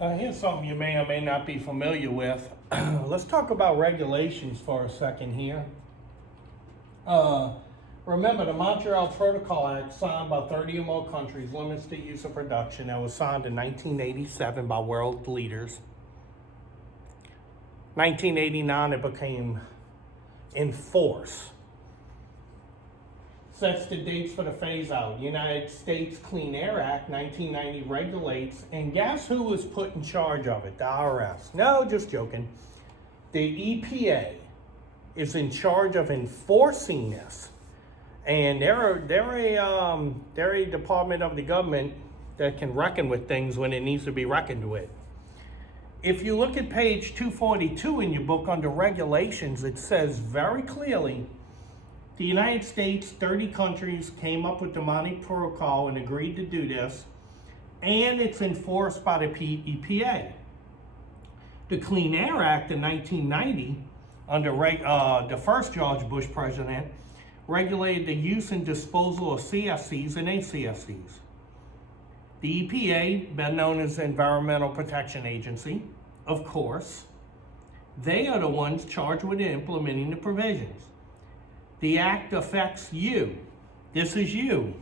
Here's something you may or may not be familiar with. Let's talk about regulations for a second here. Remember, the Montreal Protocol Act, signed by 30 or more countries, limits the use of production. That was signed in 1987 by world leaders. 1989, it became in force. Sets the dates for the phase out. United States Clean Air Act 1990 regulates, and guess who was put in charge of it? The IRS. No, just joking. The EPA is in charge of enforcing this, and they're a department of the government that can reckon with things when it needs to be reckoned with. If you look at page 242 in your book under regulations, it says very clearly, the United States, 30 countries came up with the Monty Protocol and agreed to do this, and it's enforced by the EPA. The Clean Air Act in 1990, under the first George Bush president, regulated the use and disposal of CFCs and HCFCs. The EPA, better known as the Environmental Protection Agency, of course, they are the ones charged with implementing the provisions. The act affects you. This is you.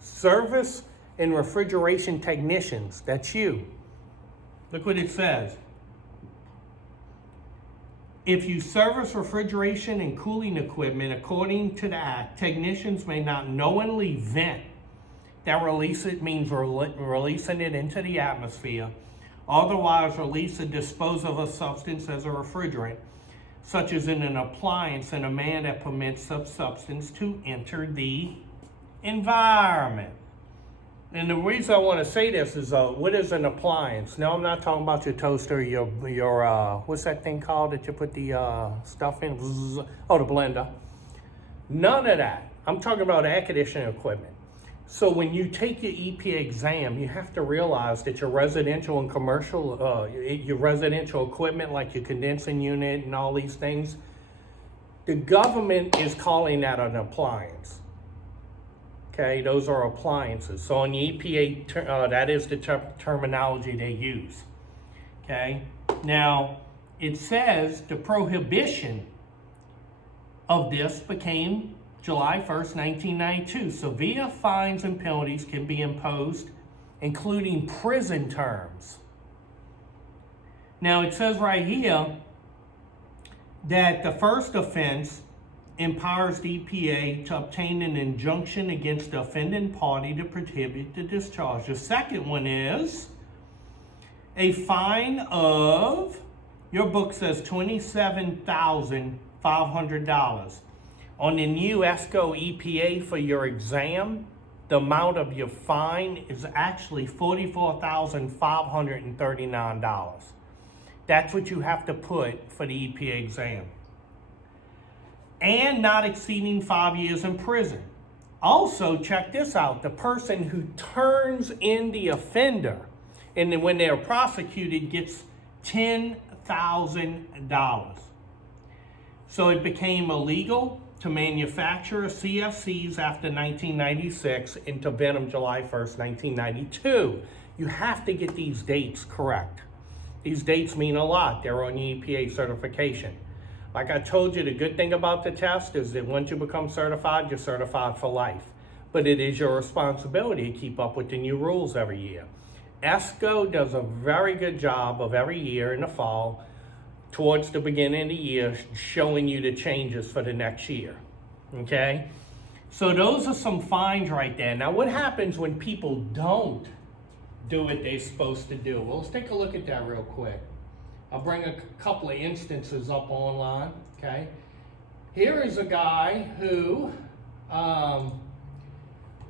Service and refrigeration technicians, that's you. Look what it says. If you service refrigeration and cooling equipment according to the act, technicians may not knowingly vent. That release it means releasing it into the atmosphere. Otherwise, release or dispose of a substance as a refrigerant, such as in an appliance, in a manner that permits such substance to enter the environment. And the reason I want to say this is, what is an appliance? No, I'm not talking about your toaster, your what's that thing called that you put the stuff in? Oh, the blender. None of that. I'm talking about air conditioning equipment. So when you take your EPA exam, you have to realize that your residential and commercial, your residential equipment like your condensing unit and all these things, the government is calling that an appliance. Okay, those are appliances. So on the EPA, that is the terminology they use. Okay, now it says the prohibition of this became July 1st, 1992. Severe fines and penalties can be imposed, including prison terms. Now it says right here that the first offense empowers the EPA to obtain an injunction against the offending party to prohibit the discharge. The second one is a fine of, your book says $27,500. On the new ESCO EPA for your exam, the amount of your fine is actually $44,539. That's what you have to put for the EPA exam. And not exceeding 5 years in prison. Also, check this out, the person who turns in the offender and then when they're prosecuted gets $10,000. So it became illegal to manufacture CFCs after 1996 and to vent them July 1st, 1992. You have to get these dates correct. These dates mean a lot. They're on the EPA certification. Like I told you, the good thing about the test is that once you become certified, you're certified for life. But it is your responsibility to keep up with the new rules every year. ESCO does a very good job of every year in the fall, towards the beginning of the year, showing you the changes for the next year, okay? So those are some fines right there. Now what happens when people don't do what they're supposed to do? Well, let's take a look at that real quick. I'll bring a couple of instances up online, okay? Here is a guy who, on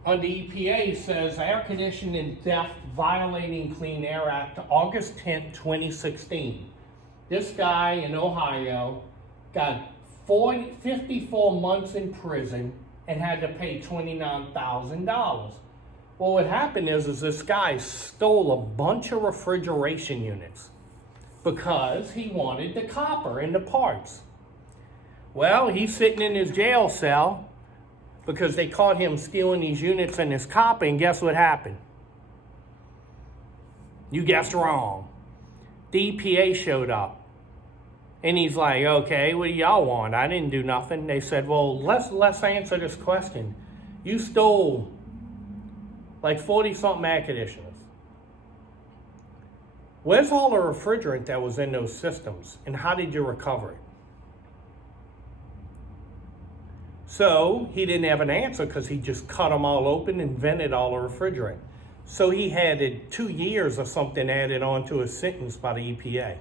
the EPA says air conditioning theft violating Clean Air Act, August 10th, 2016. This guy in Ohio got 54 months in prison and had to pay $29,000. Well, what happened is this guy stole a bunch of refrigeration units because he wanted the copper and the parts. Well, he's sitting in his jail cell because they caught him stealing these units and his copper, and guess what happened? You guessed wrong. The EPA showed up. And he's like, okay, what do y'all want? I didn't do nothing. They said, well, let's answer this question. You stole like 40-something air conditioners. Where's all the refrigerant that was in those systems? And how did you recover it? So he didn't have an answer because he just cut them all open and vented all the refrigerant. So he had 2 years or something added on to his sentence by the EPA.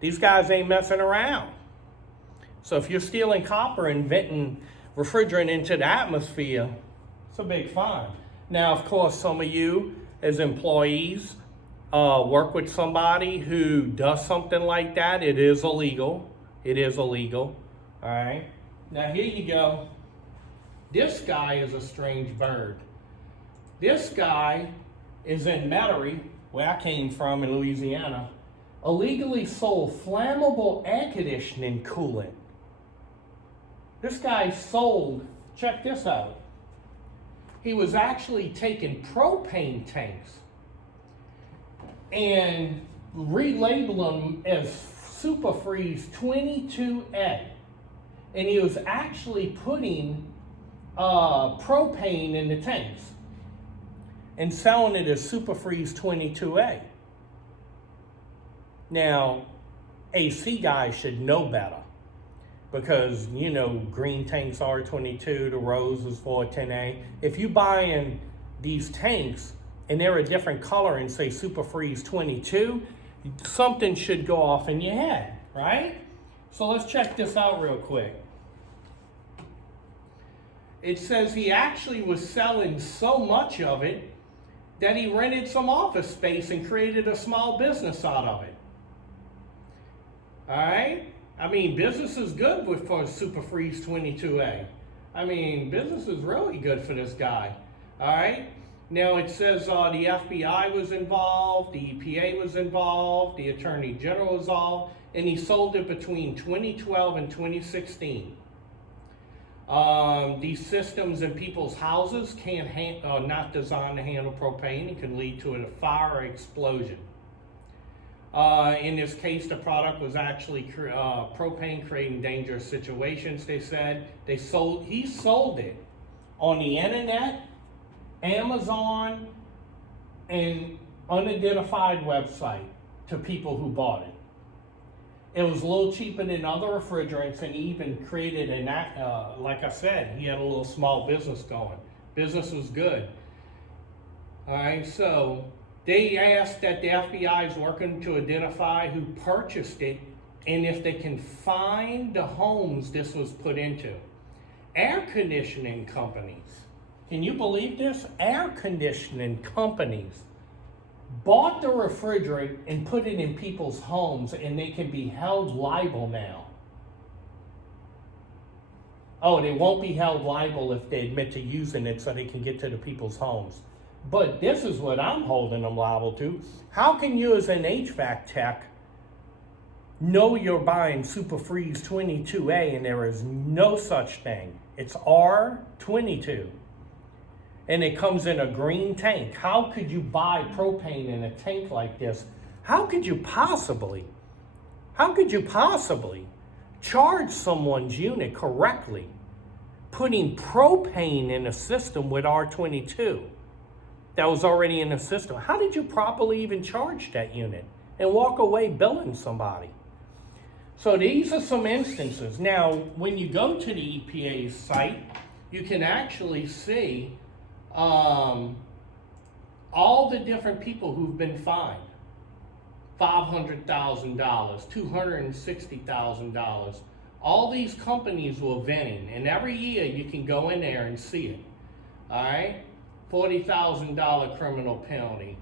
These guys ain't messing around. So if you're stealing copper and venting refrigerant into the atmosphere, it's a big fine. Now, of course, some of you as employees work with somebody who does something like that. It is illegal. It is illegal. All right. Now, here you go. This guy is a strange bird. This guy is in Metairie, where I came from in Louisiana, illegally sold flammable air conditioning coolant. This guy sold, check this out. He was actually taking propane tanks and relabeling them as Superfreeze 22A. And he was actually putting propane in the tanks and selling it as Superfreeze 22A. Now, AC guys should know better because, you know, green tanks R22, the rose is 410A. If you buy in these tanks and they're a different color and say Superfreeze 22, something should go off in your head, right? So let's check this out real quick. It says he actually was selling so much of it that he rented some office space and created a small business out of it. All right? I mean, business is good for Superfreeze 22A. I mean, business is really good for this guy. All right? Now it says the FBI was involved, the EPA was involved, the Attorney General was involved, and he sold it between 2012 and 2016. These systems in people's houses are not designed to handle propane. It can lead to a fire or explosion. In this case, the product was actually propane creating dangerous situations, they said. He sold it on the internet, Amazon, and unidentified website to people who bought it. It was a little cheaper than other refrigerants, and he even created like I said, he had a little small business going. Business was good. All right, so they asked that the FBI is working to identify who purchased it and if they can find the homes this was put into. Air conditioning companies, can you believe this? Air conditioning companies bought the refrigerant and put it in people's homes, and they can be held liable now. Oh, they won't be held liable if they admit to using it so they can get to the people's homes. But this is what I'm holding them liable to. How can you as an HVAC tech know you're buying Superfreeze 22A and there is no such thing? It's R22. And it comes in a green tank. How could you buy propane in a tank like this? How could you possibly charge someone's unit correctly putting propane in a system with R22 that was already in the system? How did you properly even charge that unit and walk away billing somebody? So these are some instances. Now, when you go to the EPA's site, you can actually see all the different people who've been fined. $500,000, $260,000. All these companies were venting, and every year you can go in there and see it. All right? $40,000 criminal penalty.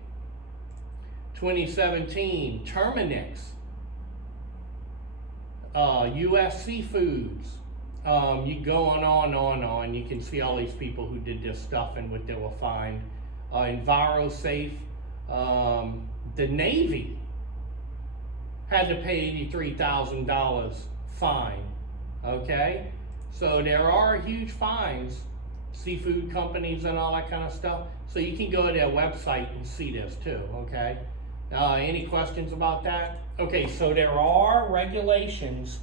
2017, Terminix. U.S. Seafoods. You go on. You can see all these people who did this stuff and what they were fined. EnviroSafe. The Navy had to pay $83,000 fine. Okay? So there are huge fines. Seafood companies and all that kind of stuff. So you can go to their website and see this too. Okay? Any questions about that? Okay, so there are regulations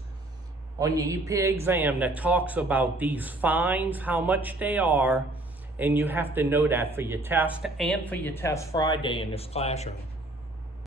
on your EPA exam that talks about these fines, how much they are, and you have to know that for your test and for your test Friday in this classroom.